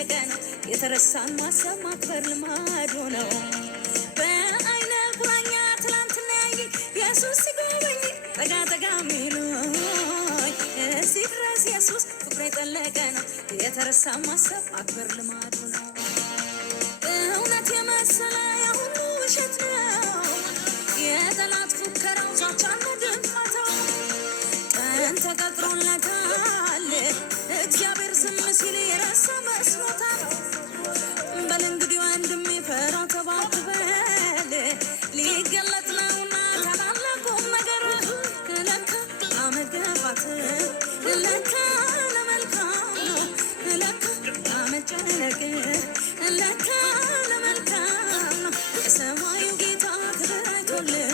የጠለቀ ነው የተረሳን ማሰብ ማክበር ልማድ ነው በአይነ ቁራኛ ትላንትና ያየ ኢየሱስ ሲጎበኝ ጠጋ ጠጋ ሚሉኝ ሲድረስ ኢየሱስ ፍቅሩ የጠለቀ ነው የተረሳን ማሰብ ማክበር ልማድ ነው እውነት የመሰለ የሁሉ ውሸት ነው የጠላት ፉከራው ዛቻና ድንፋታው ቀን ተቀጥሮለታል እግዚአብሔር ዝም ሲል የረሳ መስሎታል በል እንግዲህ ወንድሜ ፈራ ተባብበል ሊገለጥ ነውና ታላላቁም ነገር ለካ አመገፋት ለካ ለመልካም ነው ለካ አመጨነቅ ለካ ለመልካም ነው የሰማዩ ጌታ ክብር አይቶልህ